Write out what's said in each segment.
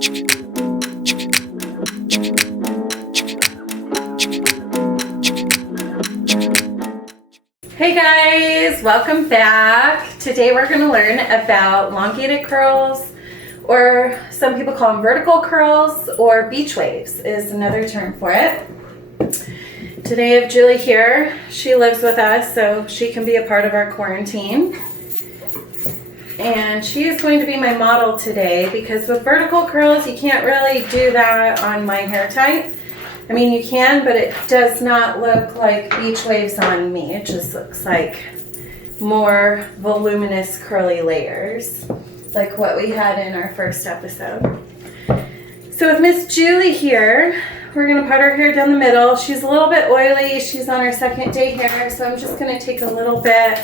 Hey guys, welcome back. Today we're going to learn about elongated curls, or some people call them vertical curls, or beach waves is another term for it. Today I have Julie here. She lives with us, so she can be a part of our quarantine. And she is going to be my model today, because with vertical curls you can't really do that on my hair type. I mean, you can, but it does not look like beach waves on me. It just looks like more voluminous curly layers, like what we had in our first episode. So with Miss Julie here, we're gonna part her hair down the middle. She's a little bit oily. She's on her second day hair, so I'm just gonna take a little bit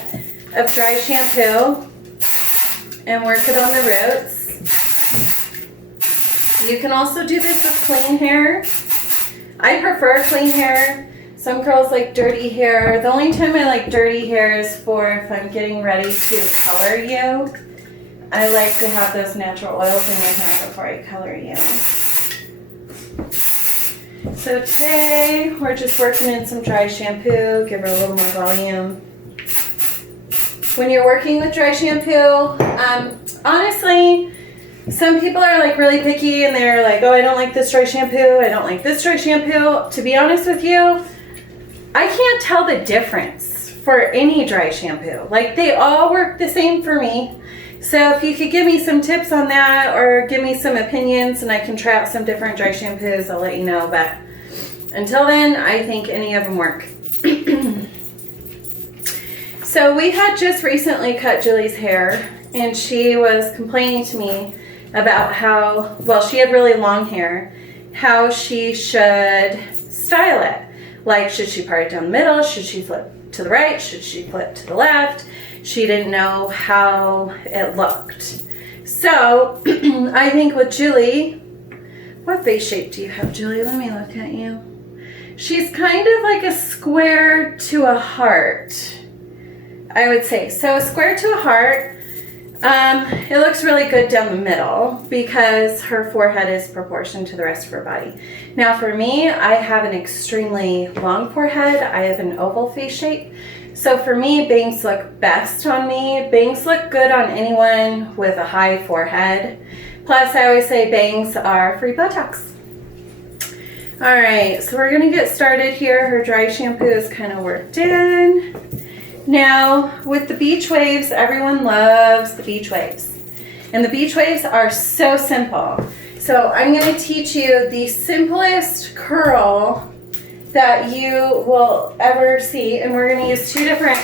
of dry shampoo and work it on the roots. You can also do this with clean hair. I prefer clean hair. Some girls like dirty hair. The only time I like dirty hair is for if I'm getting ready to color you. I like to have those natural oils in my hair before I color you. So today we're just working in some dry shampoo, give her a little more volume. When you're working with dry shampoo, honestly, some people are like really picky and they're like, oh, I don't like this dry shampoo, I don't like this dry shampoo. To be honest with you, I can't tell the difference for any dry shampoo. Like, they all work the same for me. So if you could give me some tips on that, or give me some opinions and I can try out some different dry shampoos, I'll let you know. But until then, I think any of them work. So we had just recently cut Julie's hair, and she was complaining to me about how, well, she had really long hair, how she should style it. Like, should she part it down the middle? Should she flip to the right? Should she flip to the left? She didn't know how it looked. So I think with Julie, what face shape do you have, Julie? Let me look at you. She's kind of like a square to a heart, I would say. So a square to a heart. It looks really good down the middle because her forehead is proportioned to the rest of her body. Now for me, I have an extremely long forehead. I have an oval face shape. So for me, bangs look best on me. Bangs look good on anyone with a high forehead. Plus, I always say bangs are free Botox. All right, so we're gonna get started here. Her dry shampoo is kind of worked in. Now, with the beach waves, everyone loves the beach waves. And the beach waves are so simple. So I'm going to teach you the simplest curl that you will ever see. And we're going to use two different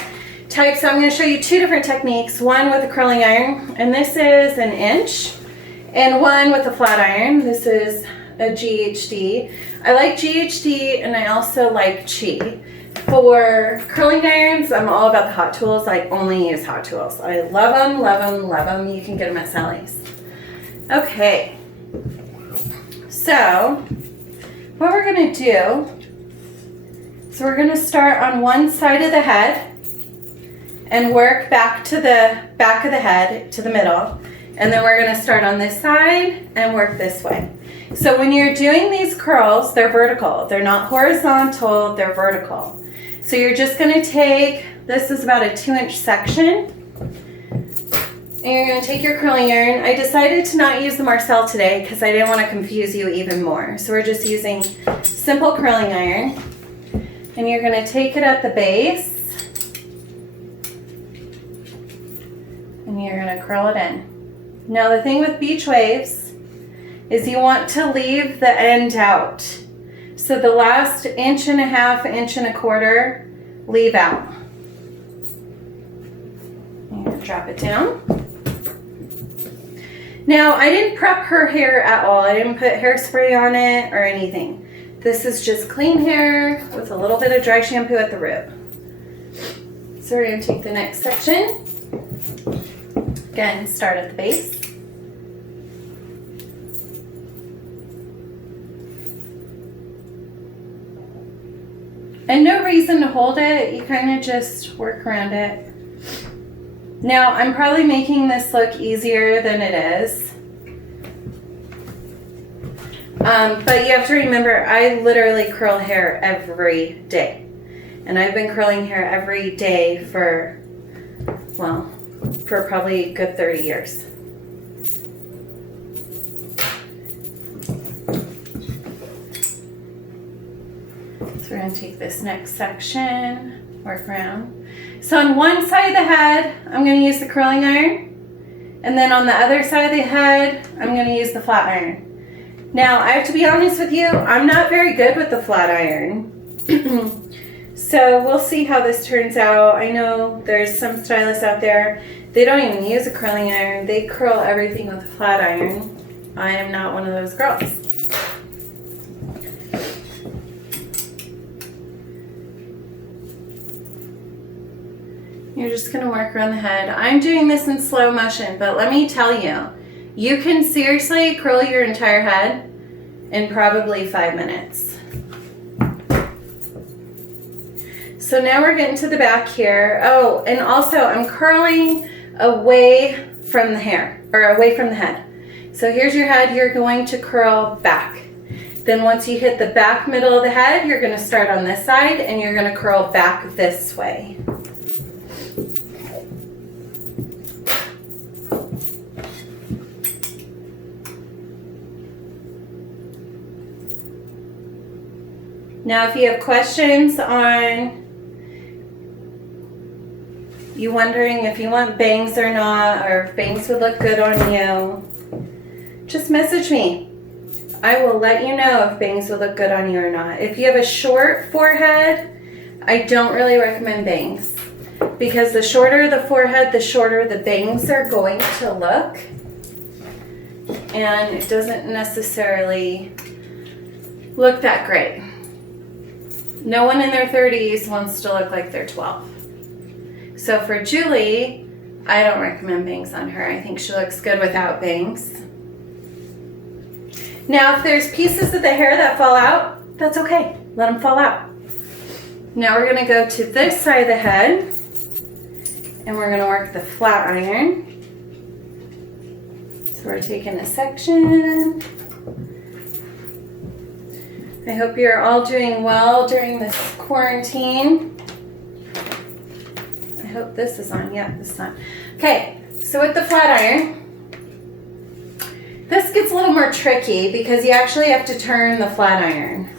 types. So I'm going to show you two different techniques. One with a curling iron, and this is an inch. And one with a flat iron. This is a GHD. I like GHD, and I also like Chi. For curling irons, I'm all about the hot tools. I only use hot tools. I love them, love them, love them. You can get them at Sally's. Okay. So, what we're going to do, so we're going to start on one side of the head and work back to the back of the head to the middle. And then we're going to start on this side and work this way. So when you're doing these curls, they're vertical. They're not horizontal, they're vertical. So you're just going to take, this is about a 2-inch section, and you're going to take your curling iron. I decided to not use the Marcel today because I didn't want to confuse you even more. So we're just using simple curling iron, and you're going to take it at the base, and you're going to curl it in. Now the thing with beach waves is you want to leave the end out. So the last 1.5 inches, 1.25 inches, leave out. And drop it down. Now I didn't prep her hair at all. I didn't put hairspray on it or anything. This is just clean hair with a little bit of dry shampoo at the root. So we're going to take the next section. Again, start at the base. And no reason to hold it, you kind of just work around it. Now, I'm probably making this look easier than it is. But you have to remember, I literally curl hair every day. And I've been curling hair every day for probably a good 30 years. So we're going to take this next section, work around. So on one side of the head, I'm going to use the curling iron. And then on the other side of the head, I'm going to use the flat iron. Now, I have to be honest with you, I'm not very good with the flat iron. So we'll see how this turns out. I know there's some stylists out there, they don't even use a curling iron. They curl everything with a flat iron. I am not one of those girls. You're just going to work around the head. I'm doing this in slow motion, but let me tell you, you can seriously curl your entire head in probably 5 minutes. So now we're getting to the back here. Oh, and also I'm curling away from the hair, or away from the head. So here's your head, you're going to curl back. Then once you hit the back middle of the head, you're going to start on this side and you're going to curl back this way. Now, if you have questions on you wondering if you want bangs or not, or if bangs would look good on you, just message me. I will let you know if bangs would look good on you or not. If you have a short forehead, I don't really recommend bangs, because the shorter the forehead, the shorter the bangs are going to look, and it doesn't necessarily look that great. No one in their 30s wants to look like they're 12. So for Julie, I don't recommend bangs on her. I think she looks good without bangs. Now, if there's pieces of the hair that fall out, that's okay. Let them fall out. Now we're going to go to this side of the head, and we're going to work the flat iron. So we're taking a section. I hope you're all doing well during this quarantine. I hope this is on. Yeah, this is on. Okay, so with the flat iron, this gets a little more tricky because you actually have to turn the flat iron.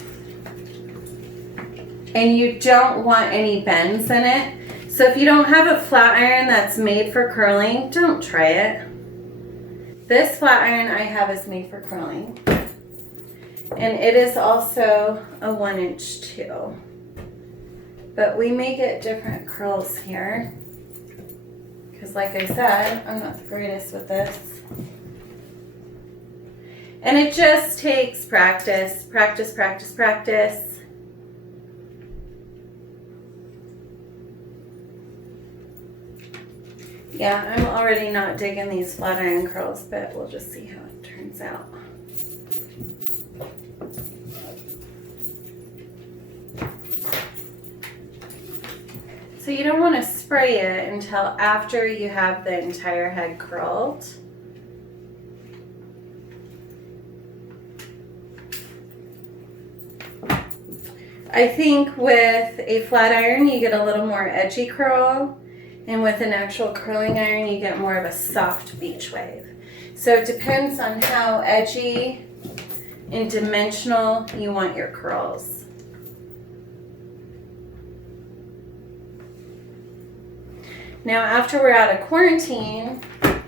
And you don't want any bends in it. So if you don't have a flat iron that's made for curling, don't try it. This flat iron I have is made for curling. And it is also a 1-inch too. But we may get different curls here. Because like I said, I'm not the greatest with this. And it just takes practice, practice, practice, practice. Yeah, I'm already not digging these flat iron curls, but we'll just see how it turns out. So you don't want to spray it until after you have the entire head curled. I think with a flat iron you get a little more edgy curl, and with an actual curling iron you get more of a soft beach wave. So it depends on how edgy and dimensional you want your curls. Now, after we're out of quarantine, I'm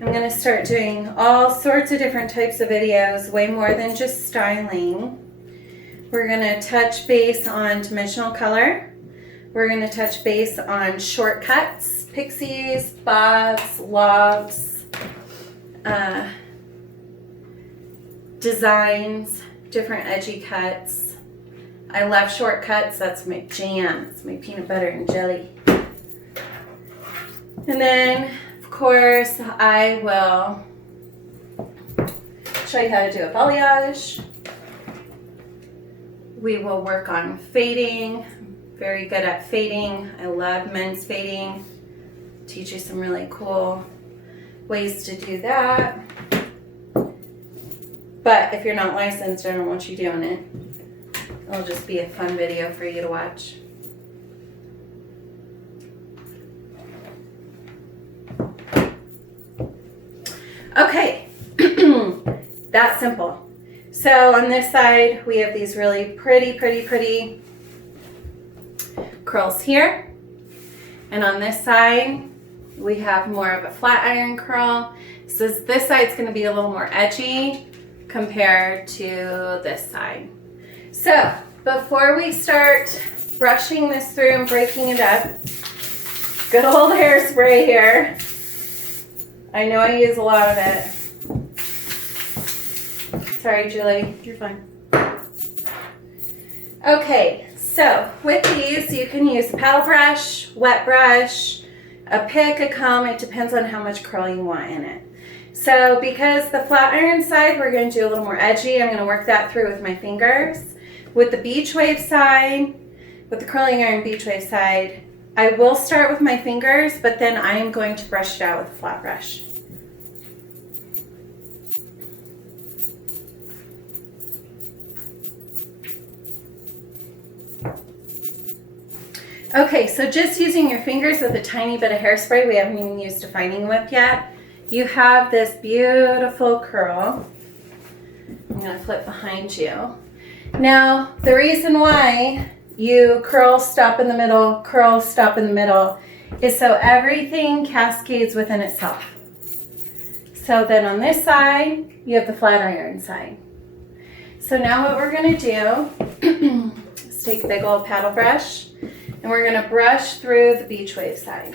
going to start doing all sorts of different types of videos, way more than just styling. We're going to touch base on dimensional color. We're going to touch base on shortcuts, pixies, bobs, lobs, designs, different edgy cuts. I love shortcuts. That's my jam. It's my peanut butter and jelly. And then, of course, I will show you how to do a balayage. We will work on fading. Very good at fading. I love men's fading. Teach you some really cool ways to do that. But if you're not licensed, I don't want you doing it. It'll just be a fun video for you to watch. Okay, that's simple. So on this side, we have these really pretty curls here. And on this side, we have more of a flat iron curl. So this side's gonna be a little more edgy compared to this side. So before we start brushing this through and breaking it up, good old hairspray here. I know I use a lot of it. Sorry, Julie. You're fine. Okay, so with these, you can use a paddle brush, wet brush, a pick, a comb. It depends on how much curl you want in it. So because the flat iron side, we're going to do a little more edgy. I'm going to work that through with my fingers. With the beach wave side, with the curling iron beach wave side, I will start with my fingers, but then I am going to brush it out with a flat brush. Okay, so just using your fingers with a tiny bit of hairspray, we haven't even used defining whip yet. You have this beautiful curl. I'm gonna flip behind you. Now, the reason why you curl, stop in the middle, curl, stop in the middle, is so everything cascades within itself. So then on this side, you have the flat iron side. So now what we're gonna do is take a big old paddle brush, and we're gonna brush through the beach wave side.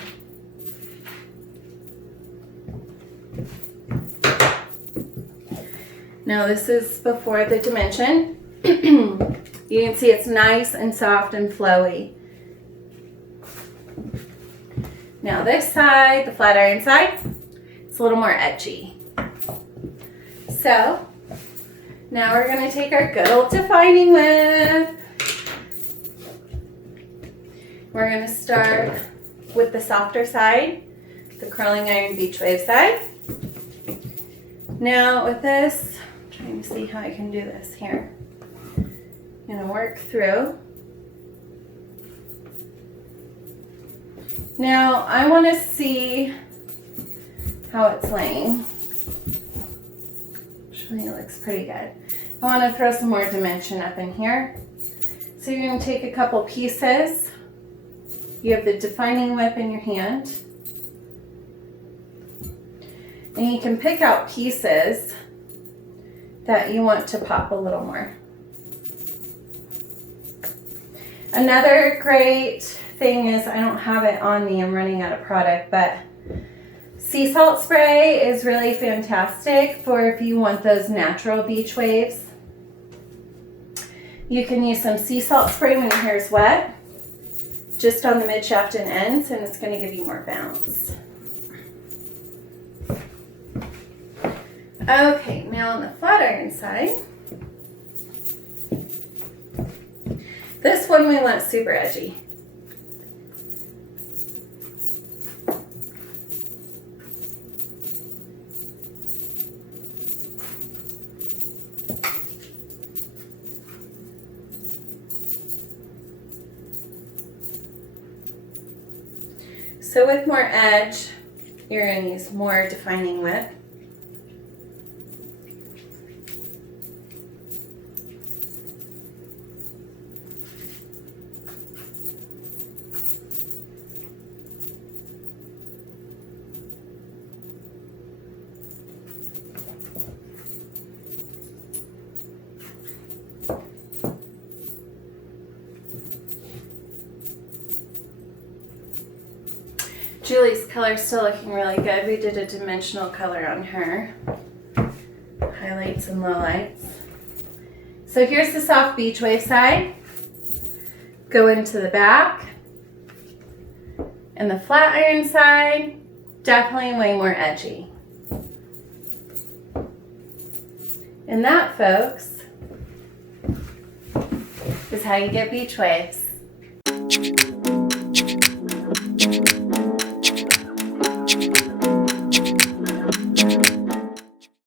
Now this is before the dimension. You can see it's nice and soft and flowy. Now this side, the flat iron side, it's a little more edgy. So now we're gonna take our good old defining whip. We're gonna start with the softer side, the curling iron beach wave side. Now with this, I'm trying to see how I can do this here. I'm gonna work through. Now I wanna see how it's laying. Actually, it looks pretty good. I wanna throw some more dimension up in here. So you're gonna take a couple pieces. You have the defining whip in your hand. And you can pick out pieces that you want to pop a little more. Another great thing is, I don't have it on me, I'm running out of product, but sea salt spray is really fantastic for if you want those natural beach waves. You can use some sea salt spray when your hair is wet, just on the mid shaft and ends, and it's going to give you more bounce. Okay, now on the flat iron side, this one we want super edgy. So with more edge, you're going to use more defining whip. Julie's color is still looking really good. We did a dimensional color on her. Highlights and lowlights. So here's the soft beach wave side. Go into the back. And the flat iron side, definitely way more edgy. And that, folks, is how you get beach waves.